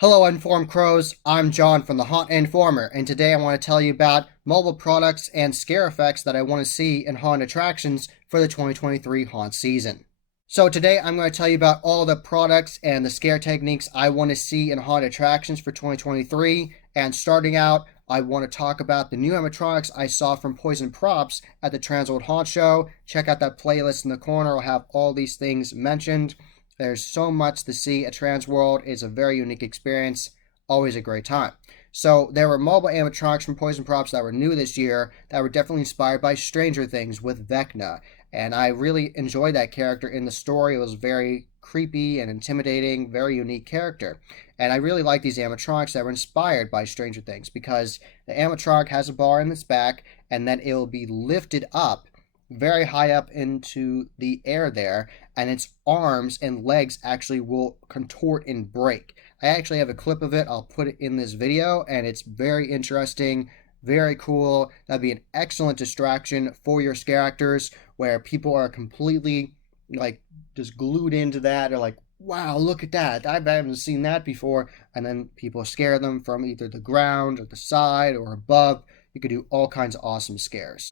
Hello, Informed Crows. I'm John from the Haunt Informer, and today I want to tell you about mobile products and scare effects that I want to see in haunt attractions for the 2023 haunt season. So today I'm going to tell you about all the products and the scare techniques I want to see in haunt attractions for 2023. And starting out, I want to talk about the new animatronics I saw from Poison Props at the Transworld Haunt Show. Check out that playlist in the corner. I'll have all these things mentioned. There's so much to see at Transworld. It's a very unique experience. Always a great time. So there were mobile animatronics from Poison Props that were new this year that were definitely inspired by Stranger Things with Vecna. And I really enjoyed that character in the story. It was very creepy and intimidating, very unique character. And I really like these animatronics that were inspired by Stranger Things because the animatronic has a bar in its back and then it will be lifted up very high up into the air there, and its arms and legs actually will contort and break. I actually have a clip of it. I'll put it in this video, and it's very interesting, very cool. That'd be an excellent distraction for your scare actors where people are completely like just glued into that. They're like, wow, look at that. I haven't seen that before. And then people scare them from either the ground or the side or above. You could do all kinds of awesome scares.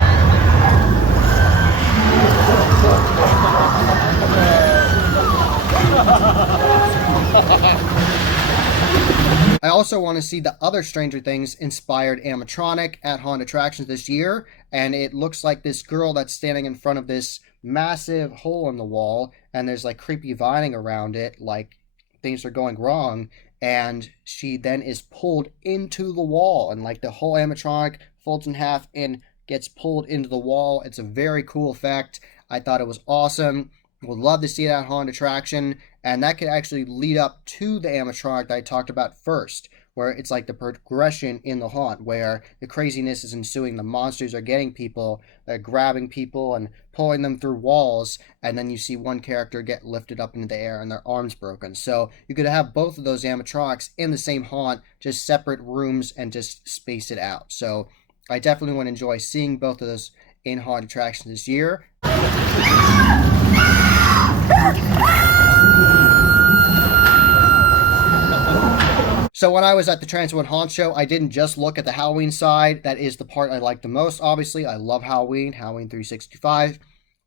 I also want to see the other Stranger Things inspired animatronic at haunt attractions this year, and it looks like this girl that's standing in front of this massive hole in the wall, and there's like creepy vining around it, like things are going wrong, and she then is pulled into the wall, and like the whole animatronic folds in half and gets pulled into the wall. It's a very cool effect. I thought it was awesome. Would love to see that haunt attraction, and that could actually lead up to the animatronic that I talked about first, where it's like the progression in the haunt, where the craziness is ensuing. The monsters are getting people, they're grabbing people and pulling them through walls, and then you see one character get lifted up into the air and their arms broken. So you could have both of those animatronics in the same haunt, just separate rooms and just space it out. So I definitely want to enjoy seeing both of those in haunt attractions this year. So when I was at the Transworld Haunt Show, I didn't just look at the Halloween side. That is the part I like the most, obviously. I love Halloween, Halloween 365.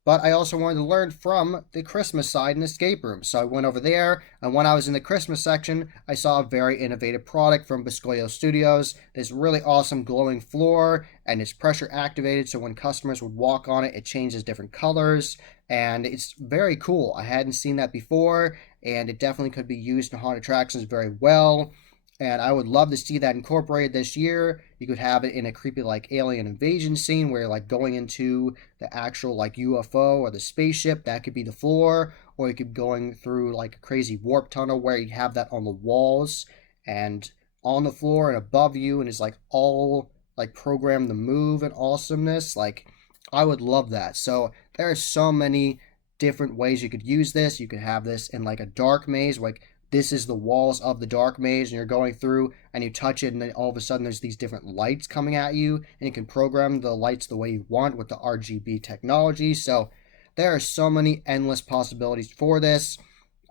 But I also wanted to learn from the Christmas side and escape rooms. So I went over there, and when I was in the Christmas section, I saw a very innovative product from Biscoyo Studios. This really awesome glowing floor, and it's pressure activated, so when customers would walk on it, it changes different colors, and it's very cool. I hadn't seen that before, and it definitely could be used in haunt attractions very well. And I would love to see that incorporated this year. You could have it in a creepy like alien invasion scene where you're like going into the actual like UFO or the spaceship. That could be the floor. Or you could be going through like a crazy warp tunnel where you have that on the walls and on the floor and above you, and it's like all like programmed to move and awesomeness. Like I would love that. So there are so many different ways you could use this. You could have this in like a dark maze, like this is the walls of the dark maze, and you're going through and you touch it, and then all of a sudden there's these different lights coming at you, and you can program the lights the way you want with the RGB technology. So there are so many endless possibilities for this.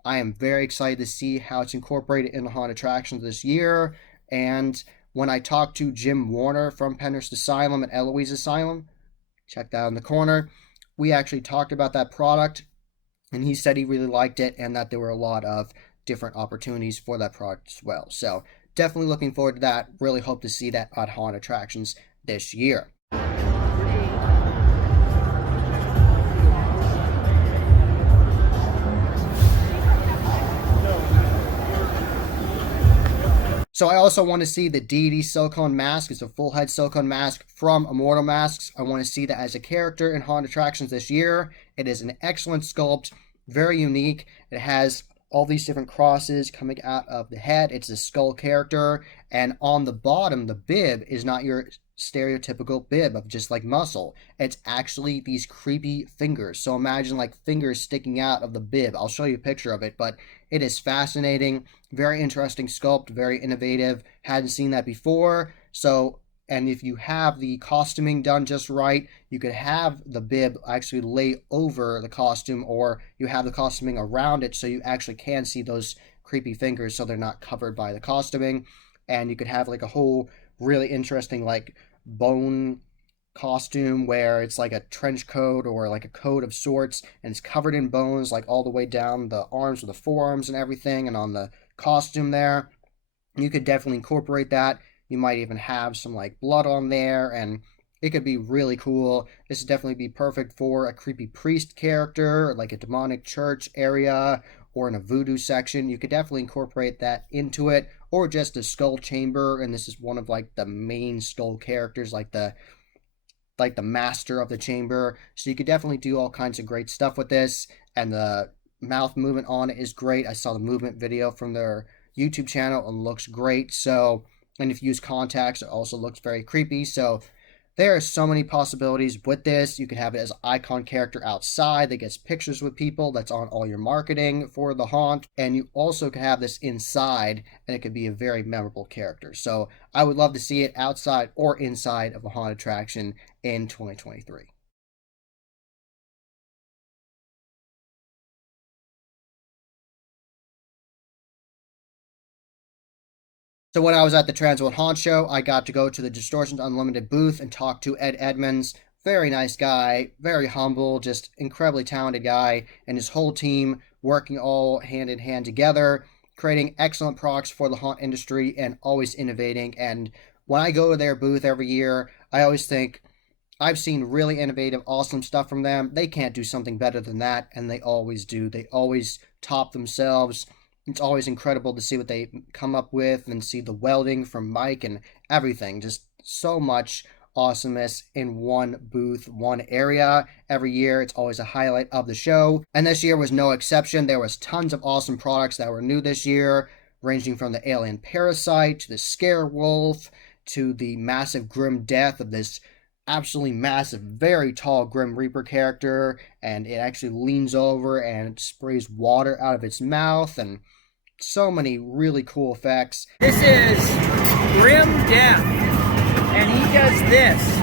I am very excited to see how it's incorporated in the haunt attractions this year. And when I talked to Jim Warner from Penhurst Asylum and Eloise Asylum, check that in the corner, we actually talked about that product, and he said he really liked it and that there were a lot of different opportunities for that product as well. So definitely looking forward to that. Really hope to see that at haunt attractions this year. So I also want to see the deity silicone mask. It's a full head silicone mask from Immortal Masks. I want to see that as a character in haunt attractions this year. It is an excellent sculpt, very unique. It has all these different crosses coming out of the head. It's a skull character, and on the bottom, the bib is not your stereotypical bib of just like muscle. It's actually these creepy fingers. So imagine like fingers sticking out of the bib. I'll show you a picture of it, but it is fascinating. Very interesting sculpt, very innovative. Hadn't seen that before. So And if you have the costuming done just right, you could have the bib actually lay over the costume, or you have the costuming around it so you actually can see those creepy fingers so they're not covered by the costuming. And you could have like a whole really interesting like bone costume where it's like a trench coat or like a coat of sorts and it's covered in bones like all the way down the arms or the forearms and everything and on the costume there. You could definitely incorporate that. You might even have some like blood on there, and it could be really cool. This would definitely be perfect for a creepy priest character, like a demonic church area, or in a voodoo section. You could definitely incorporate that into it, or just a skull chamber, and this is one of like the main skull characters, like the master of the chamber. So you could definitely do all kinds of great stuff with this, and the mouth movement on it is great. I saw the movement video from their YouTube channel and looks great. So, and if you use contacts, it also looks very creepy. So there are so many possibilities with this. You can have it as an icon character outside that gets pictures with people. That's on all your marketing for the haunt. And you also can have this inside, and it could be a very memorable character. So I would love to see it outside or inside of a haunt attraction in 2023. So when I was at the Trans World Haunt Show, I got to go to the Distortions Unlimited booth and talk to Ed Edmonds. Very nice guy, very humble, just incredibly talented guy, and his whole team working all hand in hand together, creating excellent products for the haunt industry and always innovating. And when I go to their booth every year, I always think, I've seen really innovative, awesome stuff from them. They can't do something better than that, and they always do. They always top themselves. It's always incredible to see what they come up with and see the welding from Mike and everything. Just so much awesomeness in one booth, one area. Every year, it's always a highlight of the show. And this year was no exception. There was tons of awesome products that were new this year, ranging from the alien parasite to the scare wolf to the massive grim death of this absolutely massive, very tall Grim Reaper character, and it actually leans over and sprays water out of its mouth, and so many really cool effects. This is Grim Death, and he does this.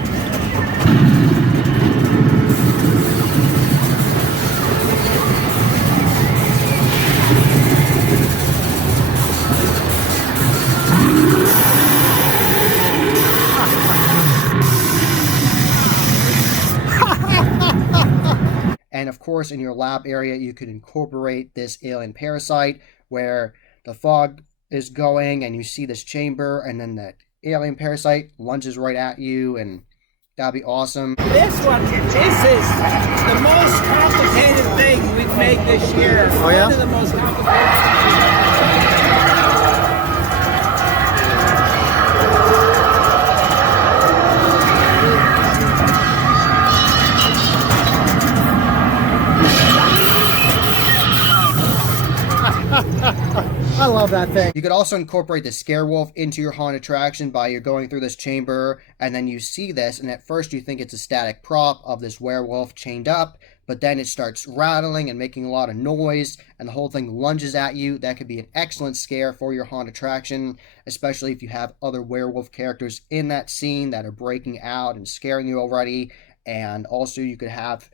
And of course, in your lab area, you could incorporate this alien parasite where the fog is going and you see this chamber, and then that alien parasite lunges right at you, and that'd be awesome. This is the most complicated thing we've made this year. Oh, yeah? One of the most complicated. I love that thing. You could also incorporate the scare wolf into your haunt attraction by you're going through this chamber and then you see this, and at first you think it's a static prop of this werewolf chained up, but then it starts rattling and making a lot of noise and the whole thing lunges at you. That could be an excellent scare for your haunt attraction, especially if you have other werewolf characters in that scene that are breaking out and scaring you already. And also you could have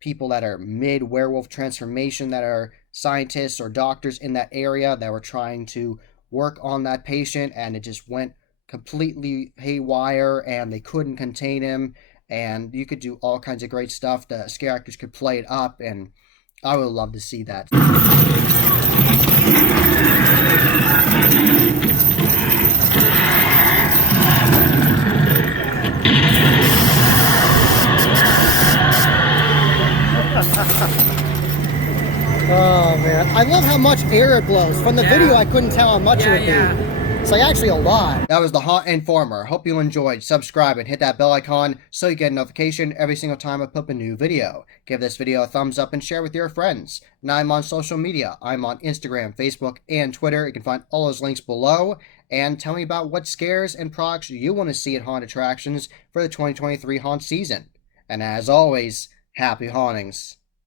people that are mid-werewolf transformation that are scientists or doctors in that area that were trying to work on that patient, and it just went completely haywire and they couldn't contain him, and you could do all kinds of great stuff. The scare actors could play it up, and I would love to see that. Oh man, I love how much air it blows. From the video I couldn't tell how much it would be. It's like actually a lot. That was the Haunt Informer. Hope you enjoyed. Subscribe and hit that bell icon so you get a notification every single time I put up a new video. Give this video a thumbs up and share with your friends. Now I'm on social media. I'm on Instagram, Facebook, and Twitter. You can find all those links below. And tell me about what scares and products you want to see at haunt attractions for the 2023 haunt season. And as always, happy hauntings.